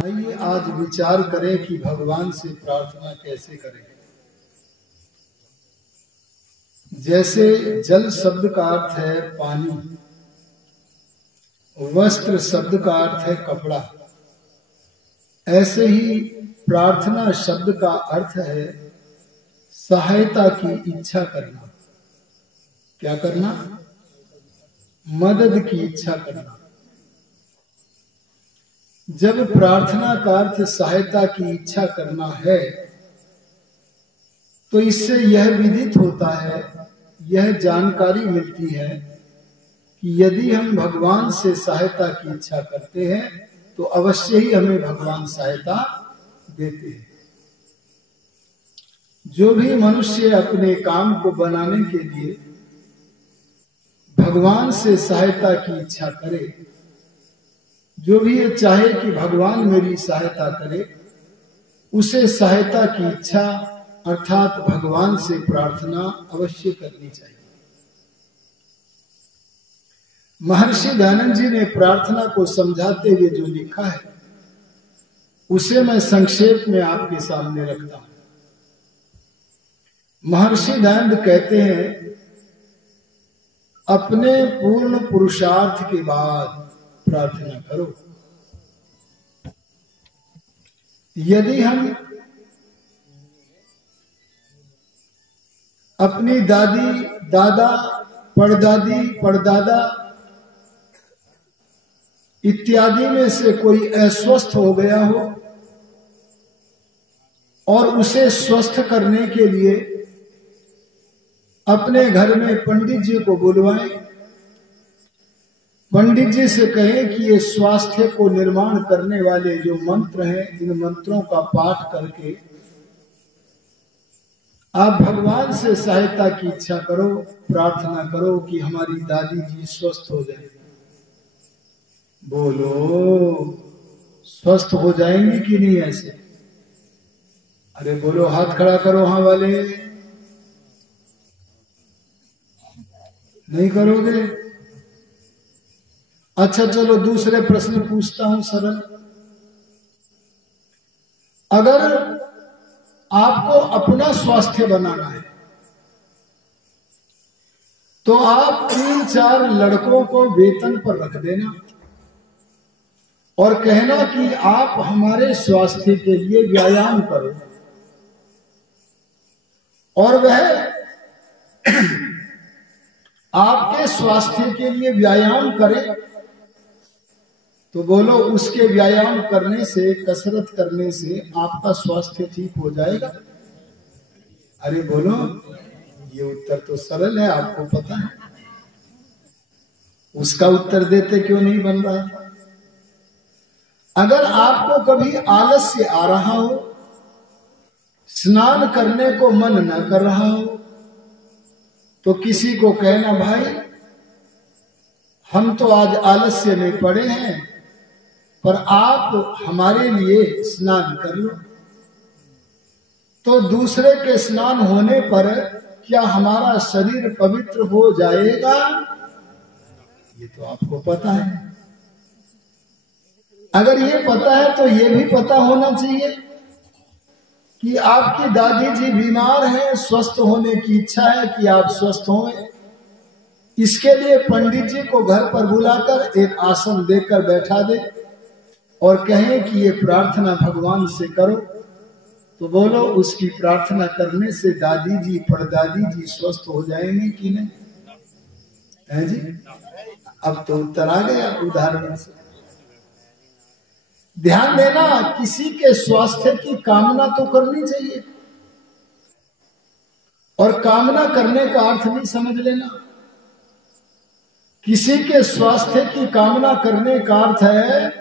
आइए आज विचार करें कि भगवान से प्रार्थना कैसे करें। जैसे जल शब्द का अर्थ है पानी, वस्त्र शब्द का अर्थ है कपड़ा, ऐसे ही प्रार्थना शब्द का अर्थ है सहायता की इच्छा करना। क्या करना? मदद की इच्छा करना। जब प्रार्थना का अर्थ सहायता की इच्छा करना है तो इससे यह विदित होता है, यह जानकारी मिलती है कि यदि हम भगवान से सहायता की इच्छा करते हैं तो अवश्य ही हमें भगवान सहायता देते हैं। जो भी मनुष्य अपने काम को बनाने के लिए भगवान से सहायता की इच्छा करे, जो भी ये चाहे कि भगवान मेरी सहायता करे, उसे सहायता की इच्छा अर्थात भगवान से प्रार्थना अवश्य करनी चाहिए। महर्षि दयानंद जी ने प्रार्थना को समझाते हुए जो लिखा है उसे मैं संक्षेप में आपके सामने रखता हूं। महर्षि दयानंद कहते हैं, अपने पूर्ण पुरुषार्थ के बाद प्रार्थना करो। यदि हम अपनी दादी, दादा, परदादी, परदादा इत्यादि में से कोई अस्वस्थ हो गया हो और उसे स्वस्थ करने के लिए अपने घर में पंडित जी को बुलवाएं, पंडित जी से कहें कि ये स्वास्थ्य को निर्माण करने वाले जो मंत्र हैं, इन मंत्रों का पाठ करके आप भगवान से सहायता की इच्छा करो, प्रार्थना करो कि हमारी दादी जी स्वस्थ हो जाए। बोलो, स्वस्थ हो जाएंगी कि नहीं? ऐसे अरे बोलो, हाथ खड़ा करो। हाँ वाले नहीं करोगे? अच्छा चलो दूसरे प्रश्न पूछता हूं सरल। अगर आपको अपना स्वास्थ्य बनाना है तो आप 3-4 लड़कों को वेतन पर रख देना और कहना कि आप हमारे स्वास्थ्य के लिए व्यायाम करो, और वह आपके स्वास्थ्य के लिए व्यायाम करे तो बोलो, उसके व्यायाम करने से, कसरत करने से आपका स्वास्थ्य ठीक हो जाएगा। अरे बोलो, ये उत्तर तो सरल है, आपको पता है। उसका उत्तर देते क्यों नहीं बन रहा था? अगर आपको कभी आलस्य आ रहा हो, स्नान करने को मन न कर रहा हो, तो किसी को कहना, भाई हम तो आज आलस्य में पड़े हैं पर आप हमारे लिए स्नान कर लो। तो दूसरे के स्नान होने पर क्या हमारा शरीर पवित्र हो जाएगा? ये तो आपको पता है। अगर ये पता है तो ये भी पता होना चाहिए कि आपकी दादी जी बीमार हैं, स्वस्थ होने की इच्छा है कि आप स्वस्थ हों। इसके लिए पंडित जी को घर पर बुलाकर एक आसन देकर बैठा दे और कहें कि ये प्रार्थना भगवान से करो, तो बोलो, उसकी प्रार्थना करने से दादी जी, परदादी जी स्वस्थ हो जाएंगे कि नहीं? है जी? अब तो उत्तर आ गया उदाहरण से। ध्यान देना, किसी के स्वास्थ्य की कामना तो करनी चाहिए, और कामना करने का अर्थ भी समझ लेना। किसी के स्वास्थ्य की कामना करने का अर्थ है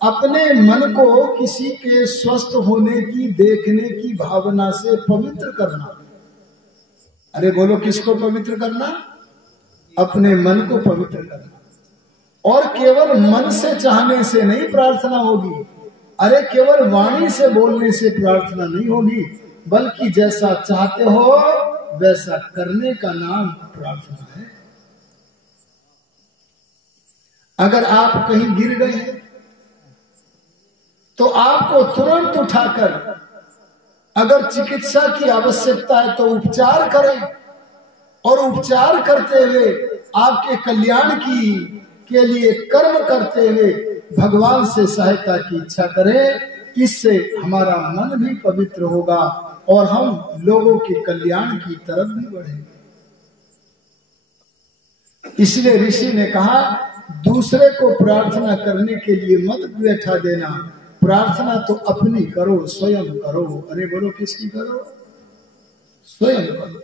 अपने मन को किसी के स्वस्थ होने की, देखने की भावना से पवित्र करना। अरे बोलो, किसको पवित्र करना? अपने मन को पवित्र करना। और केवल मन से चाहने से नहीं प्रार्थना होगी, अरे केवल वाणी से बोलने से प्रार्थना नहीं होगी, बल्कि जैसा चाहते हो वैसा करने का नाम प्रार्थना है। अगर आप कहीं गिर गए हैं तो आपको तुरंत उठाकर, अगर चिकित्सा की आवश्यकता है तो उपचार करें, और उपचार करते हुए आपके कल्याण के लिए कर्म करते हुए भगवान से सहायता की इच्छा करें। इससे हमारा मन भी पवित्र होगा और हम लोगों के कल्याण की तरफ भी बढ़ेंगे। इसलिए ऋषि ने कहा, दूसरे को प्रार्थना करने के लिए मत बैठा देना, प्रार्थना तो अपनी करो, स्वयं करो। अरे बोलो, किसकी करो? स्वयं करो।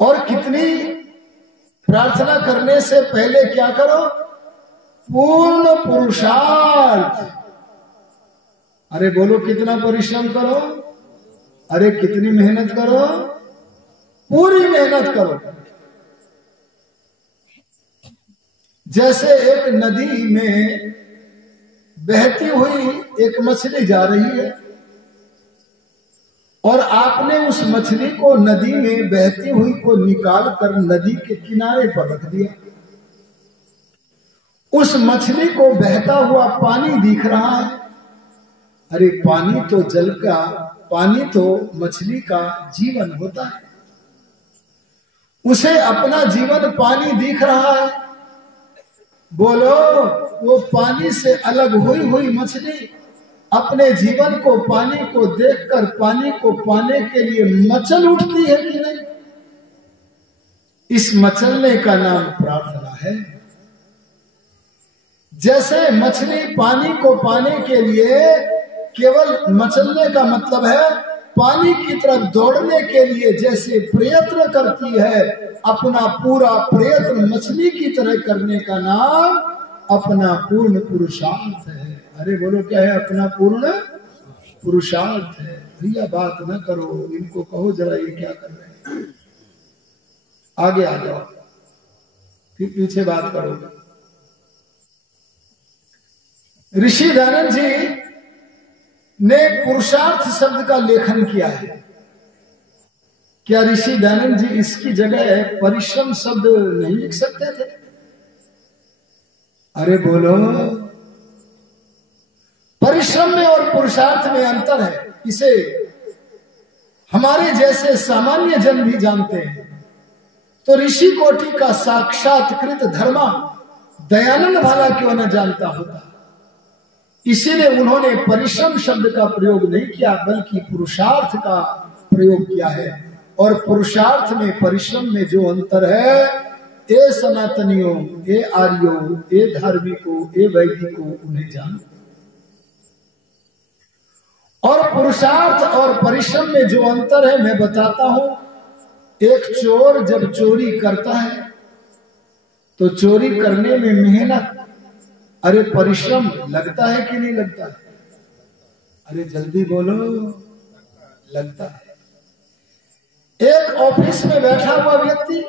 और कितनी प्रार्थना करने से पहले क्या करो? पूर्ण पुरुषार्थ। अरे बोलो, कितना परिश्रम करो? अरे कितनी मेहनत करो? पूरी मेहनत करो। जैसे एक नदी में बहती हुई एक मछली जा रही है और आपने उस मछली को नदी में बहती हुई को निकाल कर नदी के किनारे पर रख दिया। उस मछली को बहता हुआ पानी दिख रहा है। अरे पानी तो जल का, पानी तो मछली का जीवन होता है, उसे अपना जीवन पानी दिख रहा है। बोलो, वो पानी से अलग हुई हुई मछली अपने जीवन को, पानी को देखकर पानी को पाने के लिए मचल उठती है कि नहीं? इस मचलने का नाम प्रार्थना है। जैसे मछली पानी को पाने के लिए केवल मचलने का मतलब है पानी की तरफ दौड़ने के लिए जैसे प्रयत्न करती है, अपना पूरा प्रयत्न मछली की तरह करने का नाम अपना पूर्ण पुरुषार्थ है। अरे बोलो, क्या है? अपना पूर्ण पुरुषार्थ है। भैया बात न करो, इनको कहो जरा ये क्या कर रहे हैं, आगे आ जाओ, फिर पीछे बात करो। ऋषि दयानंद जी ने पुरुषार्थ शब्द का लेखन किया है। क्या ऋषि दयानंद जी इसकी जगह परिश्रम शब्द नहीं लिख सकते थे? अरे बोलो, परिश्रम में और पुरुषार्थ में अंतर है। इसे हमारे जैसे सामान्य जन भी जानते हैं। तो ऋषि कोटि का साक्षात्कृत धर्मा दयानंद भाला क्यों न जानता होता। इसीलिए उन्होंने परिश्रम शब्द का प्रयोग नहीं किया, बल्कि पुरुषार्थ का प्रयोग किया है। और पुरुषार्थ में परिश्रम में जो अंतर है, ए सनातनियों, ए आर्यों, ए धार्मिकों, ए वैदिकों, उन्हें जानो। और पुरुषार्थ और परिश्रम में जो अंतर है मैं बताता हूं। एक चोर जब चोरी करता है तो चोरी करने में मेहनत, अरे परिश्रम लगता है कि नहीं लगता है? अरे जल्दी बोलो, लगता है। एक ऑफिस में बैठा हुआ व्यक्ति,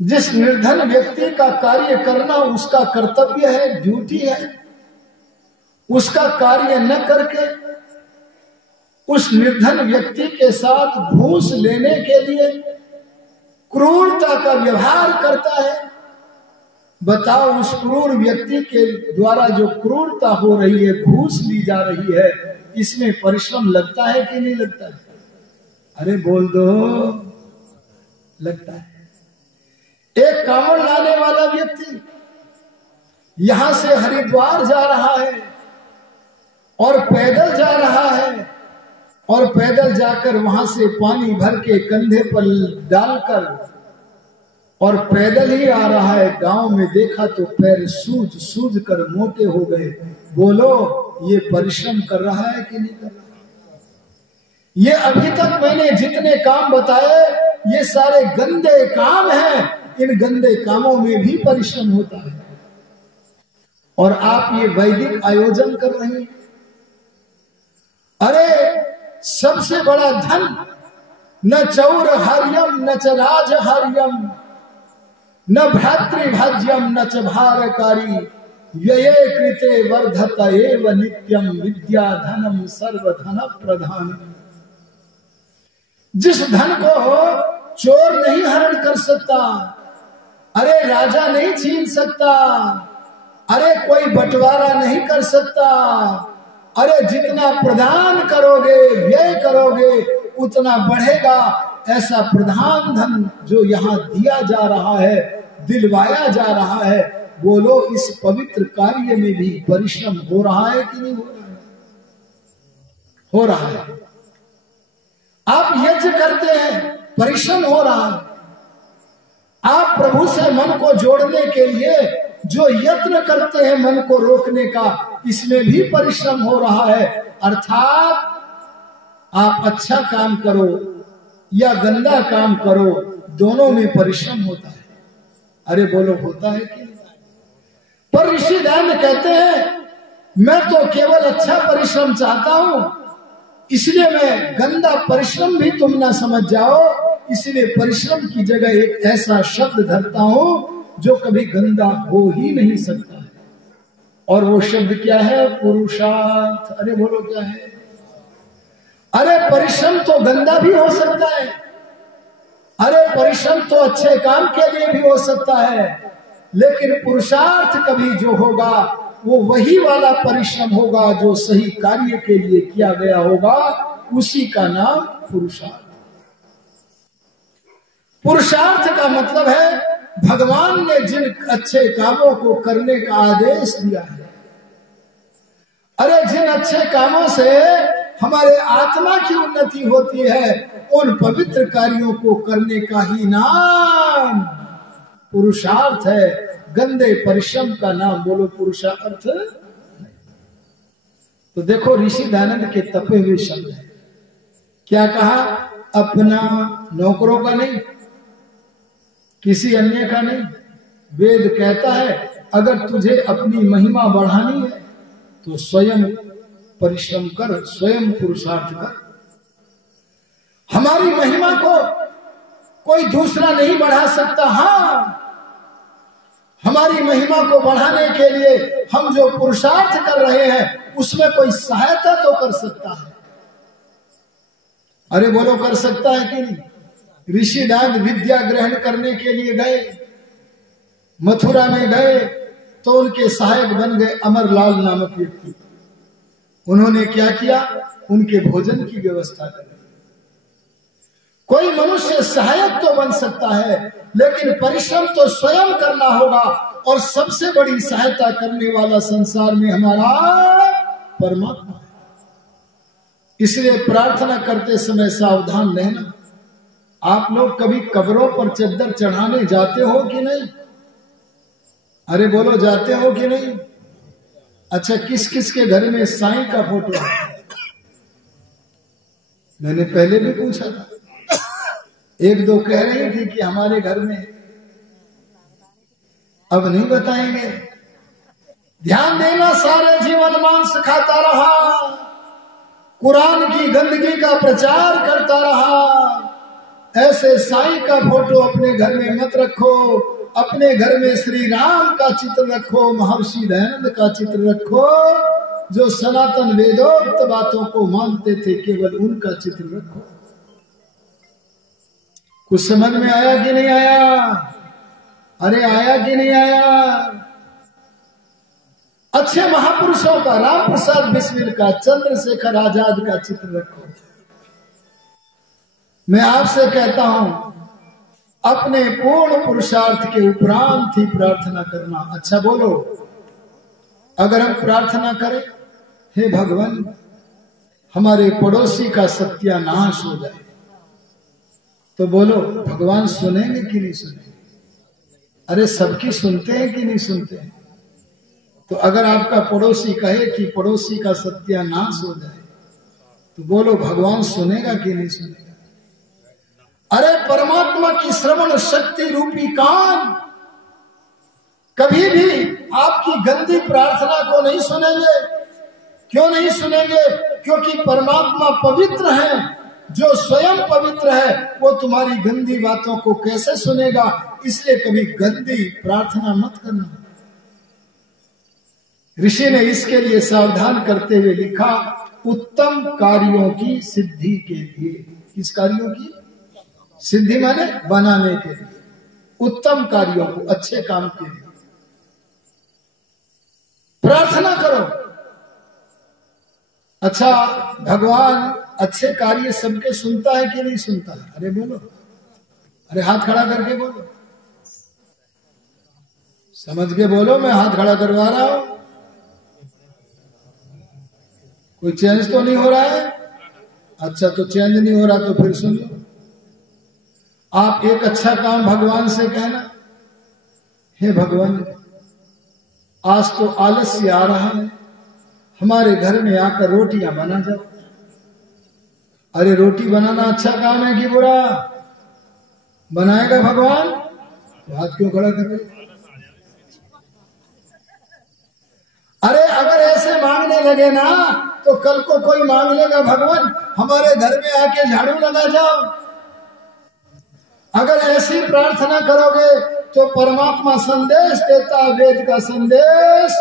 जिस निर्धन व्यक्ति का कार्य करना उसका कर्तव्य है, ड्यूटी है, उसका कार्य न करके उस निर्धन व्यक्ति के साथ घूस लेने के लिए क्रूरता का व्यवहार करता है। बताओ, उस क्रूर व्यक्ति के द्वारा जो क्रूरता हो रही है, घूस ली जा रही है, इसमें परिश्रम लगता है कि नहीं लगता है? अरे बोल दो, लगता है। एक कांवड़ लाने वाला व्यक्ति यहां से हरिद्वार जा रहा है और पैदल जा रहा है, और पैदल जाकर वहां से पानी भर के कंधे पर डालकर और पैदल ही आ रहा है। गांव में देखा तो पैर सूज कर मोटे हो गए। बोलो, ये परिश्रम कर रहा है कि नहीं कर रहा? ये अभी तक मैंने जितने काम बताए ये सारे गंदे काम हैं। इन गंदे कामों में भी परिश्रम होता है। और आप ये वैदिक आयोजन कर रहे हैं। अरे सबसे बड़ा धन न चौर हार्यम न च राज हार्यम न भ्रातृभाज्यम न च भारकारी व्यये कृते वर्धत एव नित्यम विद्या धनम सर्वधन प्रधान। जिस धन को चोर नहीं हरण कर सकता, अरे राजा नहीं छीन सकता, अरे कोई बंटवारा नहीं कर सकता, अरे जितना प्रदान करोगे व्यय करोगे उतना बढ़ेगा। ऐसा प्रधान धन जो यहाँ दिया जा रहा है, दिलवाया जा रहा है, बोलो इस पवित्र कार्य में भी परिश्रम हो रहा है कि नहीं हो रहा है? हो रहा है। आप यज्ञ करते हैं, परिश्रम हो रहा है। आप प्रभु से मन को जोड़ने के लिए जो यत्न करते हैं मन को रोकने का, इसमें भी परिश्रम हो रहा है। अर्थात आप अच्छा काम करो या गंदा काम करो, दोनों में परिश्रम होता है। अरे बोलो होता है कि नहीं? पर ऋषि ध्यान कहते हैं मैं तो केवल अच्छा परिश्रम चाहता हूं, इसलिए मैं गंदा परिश्रम भी तुम ना समझ जाओ, इसलिए परिश्रम की जगह एक ऐसा शब्द धरता हूं जो कभी गंदा हो ही नहीं सकता है। और वो शब्द क्या है? पुरुषार्थ। अरे बोलो क्या है? अरे परिश्रम तो गंदा भी हो सकता है, अरे परिश्रम तो अच्छे काम के लिए भी हो सकता है, लेकिन पुरुषार्थ कभी जो होगा वो वही वाला परिश्रम होगा जो सही कार्य के लिए किया गया होगा, उसी का नाम पुरुषार्थ। पुरुषार्थ का मतलब है भगवान ने जिन अच्छे कामों को करने का आदेश दिया है, अरे जिन अच्छे कामों से हमारे आत्मा की उन्नति होती है, उन पवित्र कार्यों को करने का ही नाम पुरुषार्थ है। गंदे परिश्रम का नाम बोलो पुरुषार्थ। तो देखो ऋषि दयानंद के तपे हुए शब्द है। क्या कहा? अपना नौकरों का नहीं, किसी अन्य का नहीं। वेद कहता है अगर तुझे अपनी महिमा बढ़ानी है तो स्वयं परिश्रम कर, स्वयं पुरुषार्थ कर। हमारी महिमा को कोई दूसरा नहीं बढ़ा सकता। हाँ, हमारी महिमा को बढ़ाने के लिए हम जो पुरुषार्थ कर रहे हैं उसमें कोई सहायता तो कर सकता है। अरे बोलो कर सकता है कि नहीं? ऋषि दयानंद विद्या ग्रहण करने के लिए गए, मथुरा में गए तो उनके सहायक बन गए अमरलाल नामक व्यक्ति। उन्होंने क्या किया? उनके भोजन की व्यवस्था कर। कोई मनुष्य सहायक तो बन सकता है, लेकिन परिश्रम तो स्वयं करना होगा। और सबसे बड़ी सहायता करने वाला संसार में हमारा परमात्मा है। इसलिए प्रार्थना करते समय सावधान रहना। आप लोग कभी कब्रों पर चद्दर चढ़ाने जाते हो कि नहीं? अरे बोलो जाते हो कि नहीं? अच्छा, किस किस के घर में साईं का फोटो है? मैंने पहले भी पूछा था, एक दो कह रही थी कि हमारे घर में। अब नहीं बताएंगे। ध्यान देना, सारे जीवन मांस खाता रहा, कुरान की गंदगी का प्रचार करता रहा। ऐसे साईं का फोटो अपने घर में मत रखो। अपने घर में श्री राम का चित्र रखो, महर्षि दयानंद का चित्र रखो, जो सनातन वेदोक्त बातों को मानते थे, केवल उनका चित्र रखो। कुछ समझ में आया कि नहीं आया? अरे आया कि नहीं आया? अच्छे महापुरुषों का, राम प्रसाद बिस्मिल का, चंद्रशेखर आजाद का चित्र रखो। मैं आपसे कहता हूं अपने पूर्ण पुरुषार्थ के उपरांत ही प्रार्थना करना। अच्छा बोलो, अगर हम प्रार्थना करें हे भगवान हमारे पड़ोसी का सत्यानाश हो जाए, तो बोलो भगवान सुनेंगे कि नहीं सुनेंगे? अरे सबकी सुनते हैं कि नहीं सुनते हैं? तो अगर आपका पड़ोसी कहे कि पड़ोसी का सत्यानाश हो जाए, तो बोलो भगवान सुनेगा कि नहीं सुनेगा? अरे परमात्मा की श्रवण शक्ति रूपी कान कभी भी आपकी गंदी प्रार्थना को नहीं सुनेंगे। क्यों नहीं सुनेंगे? क्योंकि परमात्मा पवित्र है। जो स्वयं पवित्र है वो तुम्हारी गंदी बातों को कैसे सुनेगा? इसलिए कभी गंदी प्रार्थना मत करना। ऋषि ने इसके लिए सावधान करते हुए लिखा, उत्तम कार्यों की सिद्धि के लिए। किस कार्यों की? सिद्धि माने बनाने के लिए, उत्तम कार्यों को, अच्छे काम के लिए प्रार्थना करो। अच्छा, भगवान अच्छे कार्य सबके सुनता है कि नहीं सुनता है? अरे बोलो, अरे हाथ खड़ा करके बोलो, समझ के बोलो, मैं हाथ खड़ा करवा रहा हूं। कोई चेंज तो नहीं हो रहा है? अच्छा, तो चेंज नहीं हो रहा तो फिर सुन लो। आप एक अच्छा काम भगवान से कहना, हे भगवान आज तो आलस्य आ रहा है, हमारे घर में आकर रोटियां बना जाओ। अरे रोटी बनाना अच्छा काम है कि बुरा? बनाएगा भगवान तो हाथ क्यों खड़ा कर रहे? अरे अगर ऐसे मांगने लगे ना तो कल को कोई मांग लेगा, भगवान हमारे घर में आके झाड़ू लगा जाओ। अगर ऐसी प्रार्थना करोगे तो परमात्मा संदेश देता, वेद का संदेश,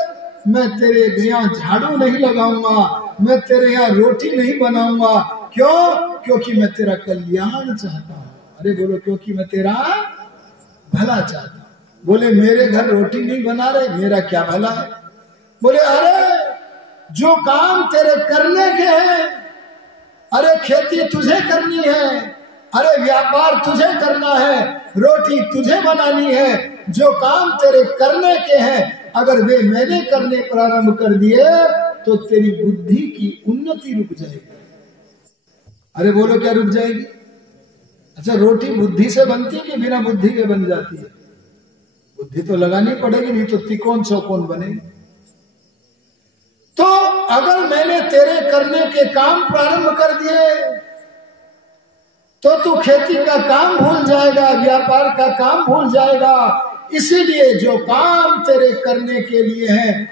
मैं तेरे यहाँ झाड़ू नहीं लगाऊंगा, मैं तेरे यहाँ रोटी नहीं बनाऊंगा। क्यों? क्योंकि मैं तेरा कल्याण चाहता हूं। अरे बोलो, क्योंकि मैं तेरा भला चाहता हूं। बोले मेरे घर रोटी नहीं बना रहे, मेरा क्या भला है? बोले अरे जो काम तेरे करने के हैं, अरे खेती तुझे करनी है, अरे व्यापार तुझे करना है, रोटी तुझे बनानी है, जो काम तेरे करने के हैं अगर वे मैंने करने प्रारंभ कर दिए तो तेरी बुद्धि की उन्नति रुक जाएगी। अरे बोलो, क्या रुक जाएगी? अच्छा, रोटी बुद्धि से बनती है कि बिना बुद्धि के बन जाती है? बुद्धि तो लगानी पड़ेगी, नहीं तो त्रिकोण चौकोन बनेगी। तो अगर मैंने तेरे करने के काम प्रारंभ कर दिए तो तू खेती का काम भूल जाएगा, व्यापार का काम भूल जाएगा। इसीलिए जो काम तेरे करने के लिए है,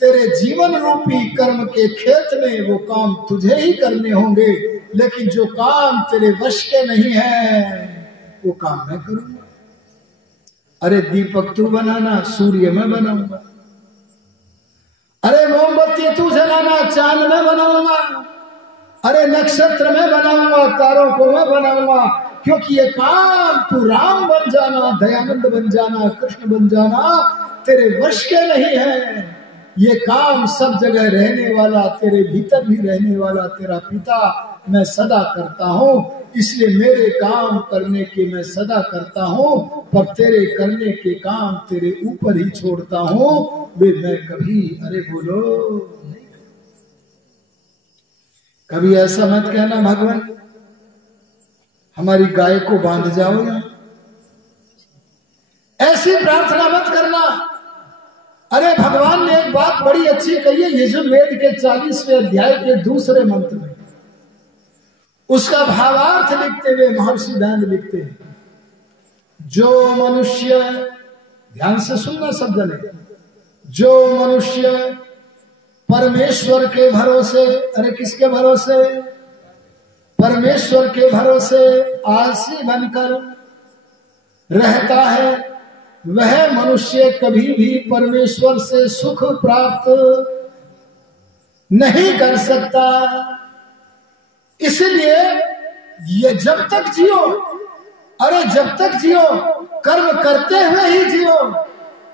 तेरे जीवन रूपी कर्म के खेत में, वो काम तुझे ही करने होंगे। लेकिन जो काम तेरे वश के नहीं है वो काम मैं करूंगा। अरे दीपक तू बनाना, सूर्य मैं बनाऊंगा। अरे मोमबत्ती तू जलाना, चांद में बनाऊंगा। अरे नक्षत्र में बनाऊंगा, तारों को मैं बनाऊंगा। क्योंकि ये काम तू राम बन जाना, दयानंद बन जाना, कृष्ण बन जाना तेरे वश के नहीं है। ये काम सब जगह रहने वाला, तेरे भीतर भी रहने वाला तेरा पिता मैं सदा करता हूँ। इसलिए मेरे काम करने के मैं सदा करता हूँ, पर तेरे करने के काम तेरे ऊपर ही छोड़ता हूँ। वे मैं कभी, अरे बोलो, नहीं। कभी ऐसा मत कहना भगवान हमारी गाय को बांध जाओ या ऐसी प्रार्थना मत करना। अरे भगवान ने एक बात बड़ी अच्छी कही है यजुर्वेद के 40वें अध्याय के दूसरे मंत्र में। उसका भावार्थ लिखते हुए महर्षि दान लिखते हैं, जो मनुष्य, ध्यान से सुनना सब जने, जो मनुष्य परमेश्वर के भरोसे, अरे किसके भरोसे? परमेश्वर के भरोसे आलसी बनकर रहता है, वह मनुष्य कभी भी परमेश्वर से सुख प्राप्त नहीं कर सकता। इसलिए ये जब तक जियो, अरे जब तक जियो कर्म करते हुए ही जियो।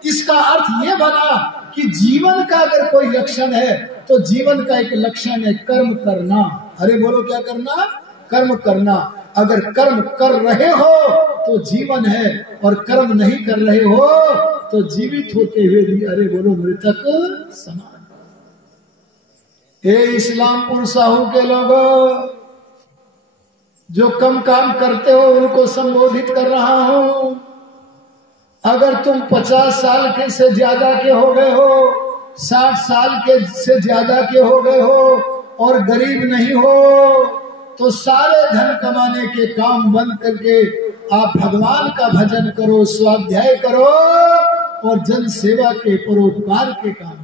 इसका अर्थ ये बना कि जीवन का अगर कोई लक्षण है तो जीवन का एक लक्षण है कर्म करना। अरे बोलो, क्या करना? कर्म करना। अगर कर्म कर रहे हो तो जीवन है, और कर्म नहीं कर रहे हो तो जीवित होते हुए भी, अरे बोलो, मृतक समान। ए इस्लामपुर साहू के लोगों, जो कम काम करते हो उनको संबोधित कर रहा हूं। अगर तुम 50 साल के से ज्यादा के हो गए हो, 60 साल के से ज्यादा के हो गए हो और गरीब नहीं हो, तो सारे धन कमाने के काम बंद करके आप भगवान का भजन करो, स्वाध्याय करो और जन सेवा के, परोपकार के काम करो।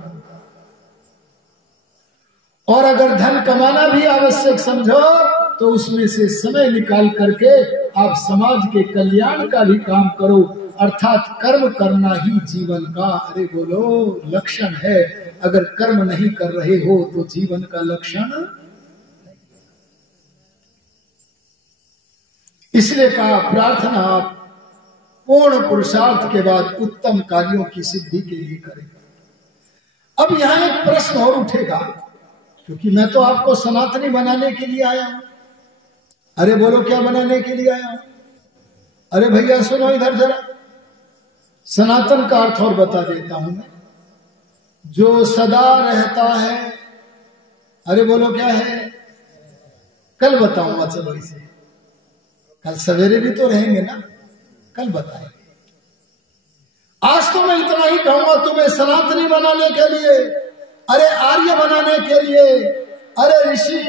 और अगर धन कमाना भी आवश्यक समझो तो उसमें से समय निकाल करके आप समाज के कल्याण का भी काम करो। अर्थात कर्म करना ही जीवन का, अरे बोलो, लक्षण है। अगर कर्म नहीं कर रहे हो तो जीवन का लक्षण। इसलिए कहा प्रार्थना आप पूर्ण पुरुषार्थ के बाद उत्तम कार्यों की सिद्धि के लिए करेगा। अब यहां एक प्रश्न और उठेगा, क्योंकि मैं तो आपको सनातनी बनाने के लिए आया हूं। अरे बोलो क्या बनाने के लिए आया हूं? अरे भैया सुनो इधर जरा, सनातन का अर्थ और बता देता हूं मैं। जो सदा रहता है, अरे बोलो क्या है? कल बताऊंगा, चलो इसे कल सवेरे भी तो रहेंगे ना, कल बताएंगे। आज तो मैं इतना ही कहूंगा तुम्हें सनातनी बनाने के लिए, अरे आर्य बनाने के लिए, अरे ऋषि,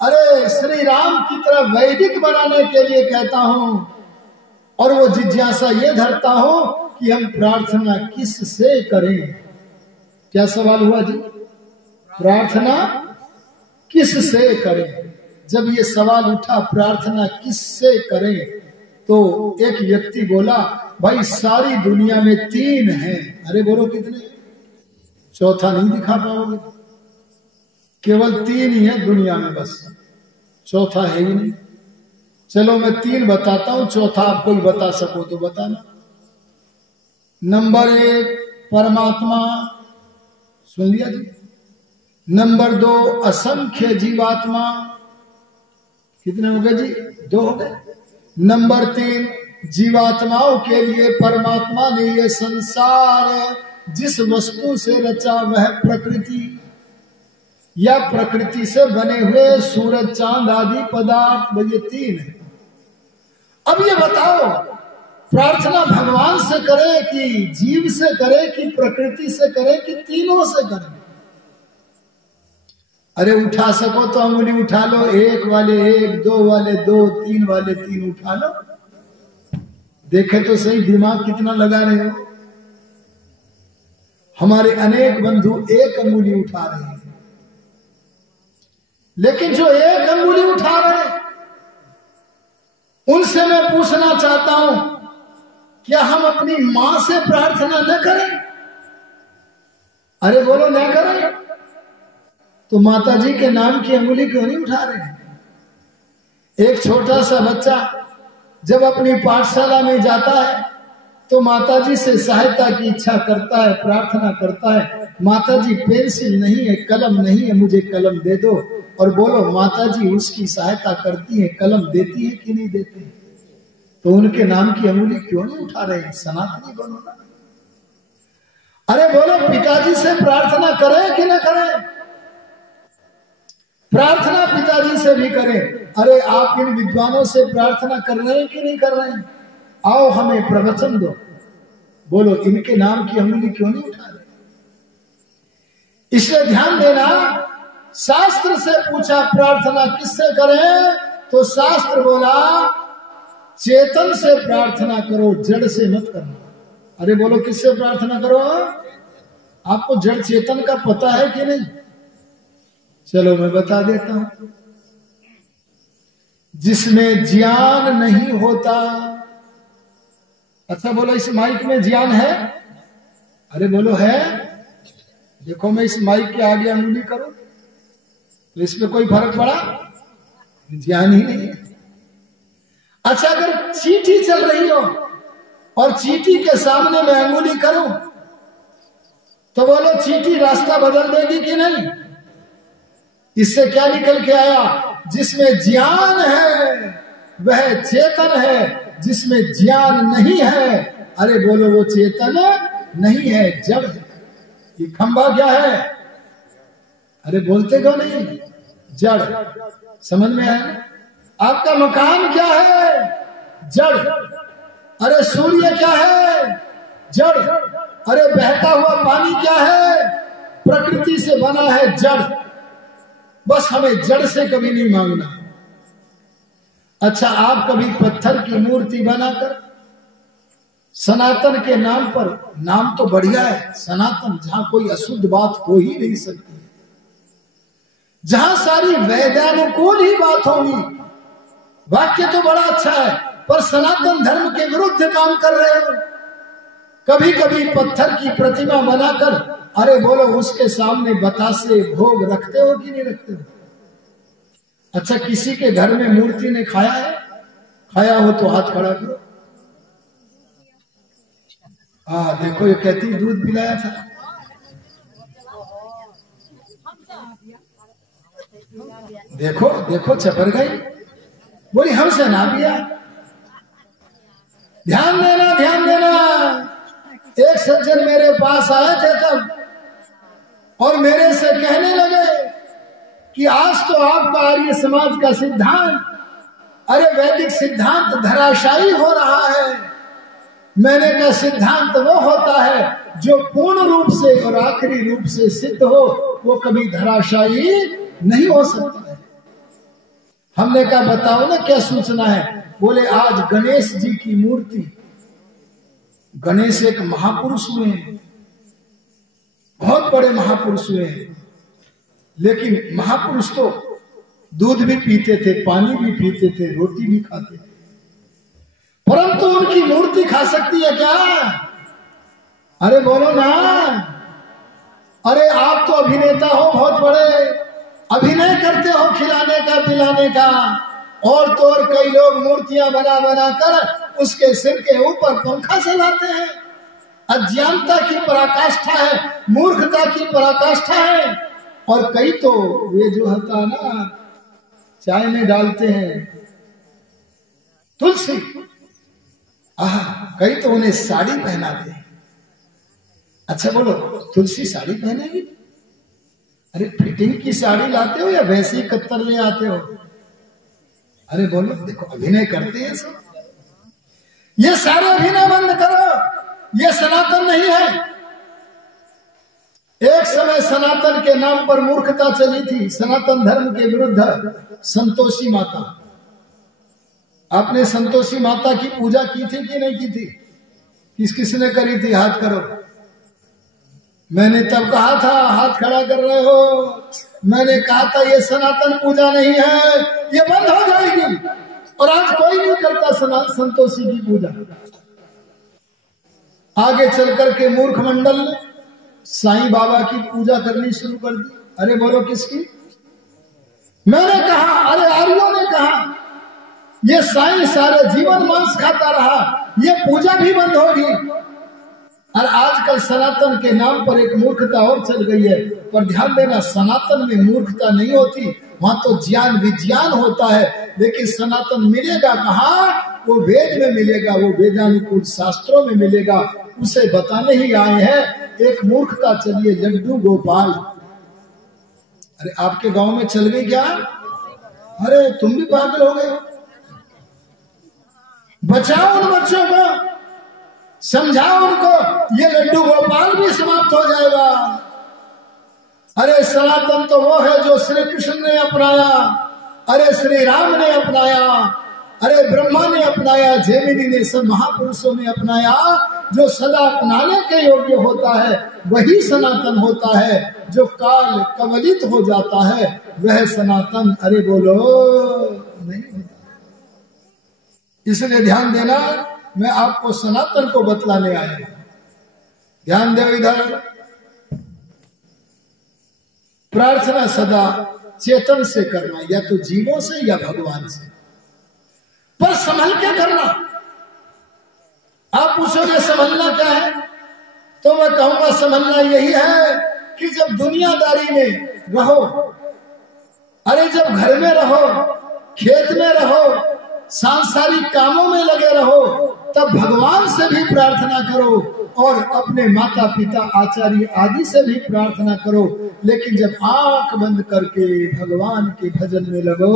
अरे श्री राम की तरह वैदिक बनाने के लिए कहता हूं। और वो जिज्ञासा ये धरता हूं कि हम प्रार्थना किस से करें। क्या सवाल हुआ जी? प्रार्थना किस से करें? जब ये सवाल उठा प्रार्थना किस से करें, तो एक व्यक्ति बोला भाई सारी दुनिया में 3 हैं। अरे बोलो कितने? चौथा नहीं दिखा पाओगे, केवल 3 ही है दुनिया में, बस चौथा है ही नहीं। चलो मैं 3 बताता हूं, चौथा आप कोई बता सको तो बताना। नंबर 1 परमात्मा, सुन लिया जी। नंबर 2 असंख्य जीवात्मा, कितने हो गए जी? 2 हो गए। नंबर 3 जीवात्माओं के लिए परमात्मा ने ये संसार जिस वस्तु से रचा वह प्रकृति या प्रकृति से बने हुए सूरज चांद आदि पदार्थ, ये 3 है। अब ये बताओ प्रार्थना भगवान से करे कि जीव से करे कि प्रकृति से करे कि तीनों से करे? अरे उठा सको तो अंगुली उठा लो, 1 वाले 1, 2 वाले 2, 3 वाले 3 उठा लो। देखे तो सही दिमाग कितना लगा रहे हो। हमारे अनेक बंधु 1 अंगुली उठा रहे हैं, लेकिन जो 1 अंगुली उठा रहे हैं उनसे मैं पूछना चाहता हूं, क्या हम अपनी मां से प्रार्थना न करें? अरे बोलो न करें? तो माता जी के नाम की अंगुली क्यों नहीं उठा रहे हैं? एक छोटा सा बच्चा जब अपनी पाठशाला में जाता है तो माता जी से सहायता की इच्छा करता है, प्रार्थना करता है, माता जी पेंसिल नहीं है, कलम नहीं है, मुझे कलम दे दो। और बोलो माता जी उसकी सहायता करती है, कलम देती है कि नहीं देती? तो उनके नाम की अंगुली क्यों नहीं उठा रहे हैं? सनातनी बनो ना। अरे बोलो पिताजी से प्रार्थना करें कि ना करें? प्रार्थना पिताजी से भी करें। अरे आप इन विद्वानों से प्रार्थना कर रहे हैं कि नहीं कर रहे हैं? आओ हमें प्रवचन दो। बोलो इनके नाम की अंगुली क्यों नहीं उठा रहे? इसलिए ध्यान देना, शास्त्र से पूछा प्रार्थना किससे करें, तो शास्त्र बोला चेतन से प्रार्थना करो, जड़ से मत करना। अरे बोलो किससे प्रार्थना करो? आपको जड़ चेतन का पता है कि नहीं? चलो मैं बता देता हूं। जिसमें ज्ञान नहीं होता। अच्छा बोलो इस माइक में ज्ञान है? अरे बोलो है। देखो मैं इस माइक के आगे अंगुली करूं तो इसमें कोई फर्क पड़ा? ज्ञान ही नहीं है। अच्छा अगर चींटी चल रही हो और चींटी के सामने मैं अंगुली करूं तो बोलो चींटी रास्ता बदल देगी कि नहीं? इससे क्या निकल के आया? जिसमें ज्ञान है वह चेतन है, जिसमें ज्ञान नहीं है, अरे बोलो वो चेतन नहीं है, जड़ है। ये खंबा क्या है? अरे बोलते क्यों नहीं? जड़। समझ में आया? आपका मकान क्या है? जड़। अरे सूर्य क्या है? जड़। अरे बहता हुआ पानी क्या है? प्रकृति से बना है, जड़। बस हमें जड़ से कभी नहीं मांगना। अच्छा आप कभी पत्थर की मूर्ति बनाकर सनातन के नाम पर, नाम तो बढ़िया है सनातन, जहां कोई अशुद्ध बात हो ही नहीं सकती, जहां सारी वैज्ञानुकूल ही बात होगी, वाक्य तो बड़ा अच्छा है, पर सनातन धर्म के विरुद्ध काम कर रहे हो। कभी कभी पत्थर की प्रतिमा बनाकर, अरे बोलो उसके सामने बतासे भोग रखते हो कि नहीं रखते हो? अच्छा किसी के घर में मूर्ति ने खाया है? खाया हो तो हाथ खड़ा करो। हाँ देखो, ये कहती दूध पिलाया था। देखो देखो चपर गई, बोली हमसे ना पिया। ध्यान देना ध्यान देना। एक सज्जन मेरे पास आए थे तब, और मेरे से कहने लगे कि आज तो आपका आर्य समाज का सिद्धांत, अरे वैदिक सिद्धांत धराशायी हो रहा है। मैंने कहा सिद्धांत वो होता है जो पूर्ण रूप से और आखिरी रूप से सिद्ध हो, वो कभी धराशायी नहीं हो सकता है। हमने कहा बताओ ना क्या सूचना है। बोले आज गणेश जी की मूर्ति, गणेश एक महापुरुष हुए हैं, बहुत बड़े महापुरुष हुए हैं, लेकिन महापुरुष तो दूध भी पीते थे, पानी भी पीते थे, रोटी भी खाते थे, परंतु उनकी मूर्ति खा सकती है क्या? अरे बोलो ना। अरे आप तो अभिनेता हो, बहुत बड़े अभिनय करते हो खिलाने का पिलाने का, और तो और कई लोग मूर्तियां बना बना कर उसके सिर के ऊपर पंखा चलाते हैं। अज्ञानता की पराकाष्ठा है, मूर्खता की पराकाष्ठा है। और कई तो वे जो होता है ना, चाय में डालते हैं तुलसी, कई तो उन्हें साड़ी पहनाते हैं। अच्छा बोलो, तुलसी साड़ी पहनेगी? अरे फिटिंग की साड़ी लाते हो या वैसे ही कत्तर ले आते हो? अरे बोलो, देखो अभिनय करते हैं सब। ये सारे अभिनय बंद करो, ये सनातन नहीं है। एक समय सनातन के नाम पर मूर्खता चली थी, सनातन धर्म के विरुद्ध। संतोषी माता, आपने संतोषी माता की पूजा की थी कि नहीं की थी? किस किसने करी थी? हाथ करो। मैंने तब कहा था, हाथ खड़ा कर रहे हो, मैंने कहा था ये सनातन पूजा नहीं है, ये बंद हो जाएगी। और आज कोई नहीं करता संतोषी की पूजा। आगे चल करके मूर्ख मंडल ने साईं बाबा की पूजा करनी शुरू कर दी। अरे बोलो किसकी? मैंने कहा, अरे आर्यों ने कहा ये साईं सारे जीवन मांस खाता रहा, ये पूजा भी बंद होगी। और आजकल सनातन के नाम पर एक मूर्खता और चल गई है। पर ध्यान देना, सनातन में मूर्खता नहीं होती, वहां तो ज्ञान विज्ञान होता है। लेकिन सनातन मिलेगा कहाँ? वो वेद में मिलेगा, वो वेदानुकूल शास्त्रों में मिलेगा। उसे बताने ही आए हैं। एक मूर्खता चलिए लड्डू गोपाल। अरे आपके गांव में चल गई क्या? अरे तुम भी पागल हो गए। बचाओ उन बच्चों को, समझाओ उनको, ये लड्डू गोपाल भी समाप्त हो जाएगा। अरे सनातन तो वो है जो श्री कृष्ण ने अपनाया, अरे श्री राम ने अपनाया, अरे ब्रह्मा ने अपनाया, जैमिनी ने, सब महापुरुषों ने अपनाया। जो सदा अपनाने के योग्य होता है वही सनातन होता है। जो काल कवलित हो जाता है वह सनातन, अरे बोलो, नहीं होता। इसलिए ध्यान देना, मैं आपको सनातन को बतलाने आया। ध्यान दो इधर। प्रार्थना सदा चेतन से करना, या तो जीवों से या भगवान से, पर संभल के करना। आप पूछोगे संभलना क्या है, तो मैं कहूंगा संभलना यही है कि जब दुनियादारी में रहो, अरे जब घर में रहो, खेत में रहो, सांसारिक कामों में लगे रहो, तब भगवान से भी प्रार्थना करो और अपने माता पिता आचार्य आदि से भी प्रार्थना करो। लेकिन जब आंख बंद करके भगवान के भजन में लगो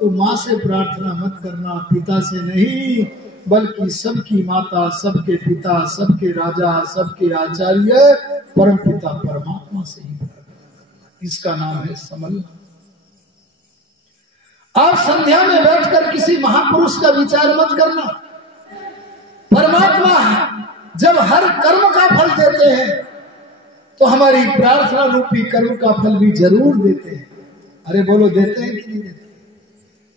तो माँ से प्रार्थना मत करना, पिता से नहीं, बल्कि सबकी माता, सबके पिता, सबके राजा, सबके आचार्य परम पिता परमात्मा से ही प्रार्थना। इसका नाम है समलना। आप संध्या में बैठकर किसी महापुरुष का विचार मत करना। परमात्मा जब हर कर्म का फल देते हैं तो हमारी प्रार्थना रूपी कर्म का फल भी जरूर देते हैं। अरे बोलो, देते हैं कि नहीं देते?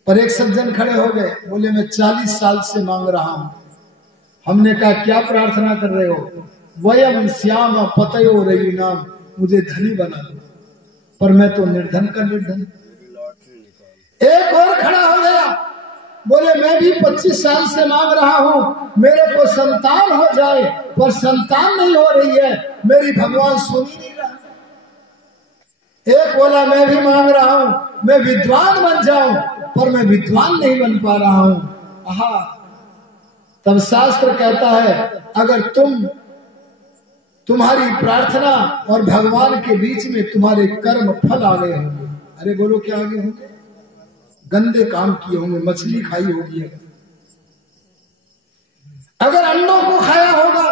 पर एक सज्जन खड़े हो गए, बोले मैं 40 साल से मांग रहा हूं। हमने कहा क्या प्रार्थना कर रहे हो? वयम श्याम पतयो रही नाम, मुझे धनी बना दो। पर मैं तो निर्धन का निर्धन। एक और खड़ा हो गया, बोले मैं भी 25 साल से मांग रहा हूं मेरे को संतान हो जाए, पर संतान नहीं हो रही है, मेरी भगवान सुन ही नहीं रहा। एक बोला मैं भी मांग रहा हूं मैं विद्वान बन जाऊं, पर मैं विद्वान नहीं बन पा रहा हूं। आहा, तब शास्त्र कहता है अगर तुम्हारी प्रार्थना और भगवान के बीच में तुम्हारे कर्म फल आ गए होंगे, अरे बोलो क्या आगे होंगे, गंदे काम किए होंगे, मछली खाई होगी, अगर अंडों को खाया होगा,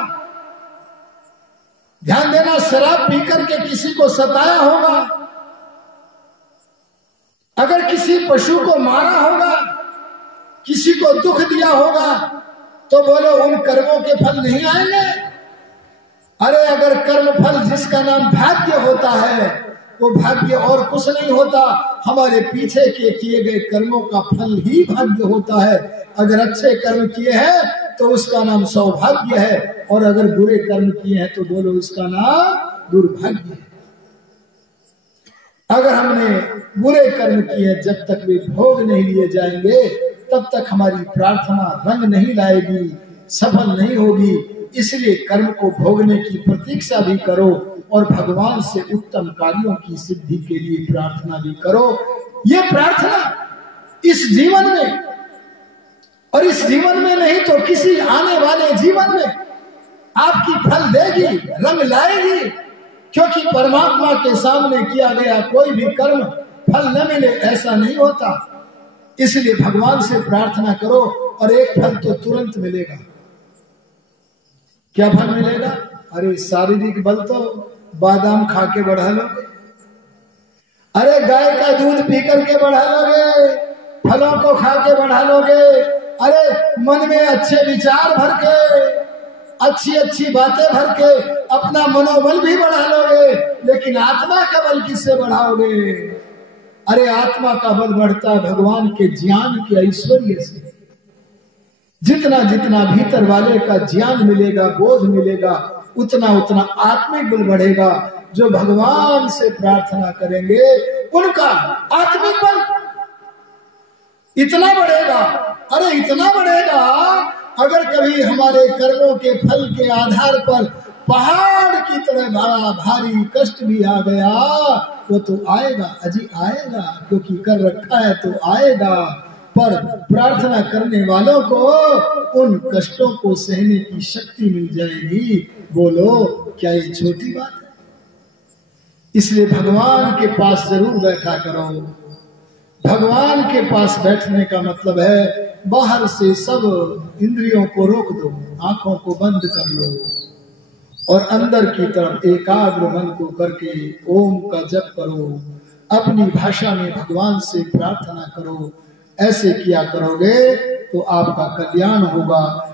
ध्यान देना, शराब पी करके किसी को सताया होगा, अगर किसी पशु को मारा होगा, किसी को दुख दिया होगा, तो बोलो उन कर्मों के फल नहीं आएंगे। अरे अगर कर्म फल जिसका नाम भाग्य होता है, वो भाग्य और कुछ नहीं होता, हमारे पीछे के किए गए कर्मों का फल ही भाग्य होता है। अगर अच्छे कर्म किए हैं तो उसका नाम सौभाग्य है, और अगर बुरे कर्म किए हैं तो बोलो उसका नाम दुर्भाग्य है। अगर हमने बुरे कर्म किए, जब तक वे भोग नहीं लिए जाएंगे तब तक हमारी प्रार्थना रंग नहीं लाएगी, सफल नहीं होगी। इसलिए कर्म को भोगने की प्रतीक्षा भी करो और भगवान से उत्तम कार्यों की सिद्धि के लिए प्रार्थना भी करो। ये प्रार्थना इस जीवन में, और इस जीवन में नहीं तो किसी आने वाले जीवन में आपकी फल देगी, रंग लाएगी, क्योंकि परमात्मा के सामने किया गया कोई भी कर्म फल न मिले ऐसा नहीं होता। इसलिए भगवान से प्रार्थना करो, और एक फल तो तुरंत मिलेगा। क्या फल मिलेगा? अरे शारीरिक बल तो बादाम खा के बढ़ा लोगे, अरे गाय का दूध पी करके बढ़ा लोगे, फलों को खा के बढ़ा लोगे, अरे मन में अच्छे विचार भर के, अच्छी अच्छी बातें भर के अपना मनोबल भी बढ़ा लोगे, लेकिन आत्मा का बल किससे बढ़ाओगे? अरे आत्मा का बल बढ़ता है भगवान के ज्ञान के ऐश्वर्य से। जितना जितना भीतर वाले का ज्ञान मिलेगा, बोध मिलेगा, उतना उतना आत्मिक बल बढ़ेगा। जो भगवान से प्रार्थना करेंगे उनका आत्मिक बल इतना बढ़ेगा, अरे इतना बढ़ेगा, अगर कभी हमारे कर्मों के फल के आधार पर पहाड़ की तरह बड़ा भारी कष्ट भी आ गया, वो तो आएगा, अजी आएगा, क्योंकि कर रखा है तो आएगा। पर प्रार्थना करने वालों को उन कष्टों को सहने की शक्ति मिल जाएगी। बोलो क्या ये छोटी बात है? इसलिए भगवान के पास जरूर बैठा करो। भगवान के पास बैठने का मतलब है बाहर से सब इंद्रियों को रोक दो, आंखों को बंद कर लो, और अंदर की तरफ एकाग्र मन को करके ओम का जप करो, अपनी भाषा में भगवान से प्रार्थना करो। ऐसे किया करोगे तो आपका कल्याण होगा।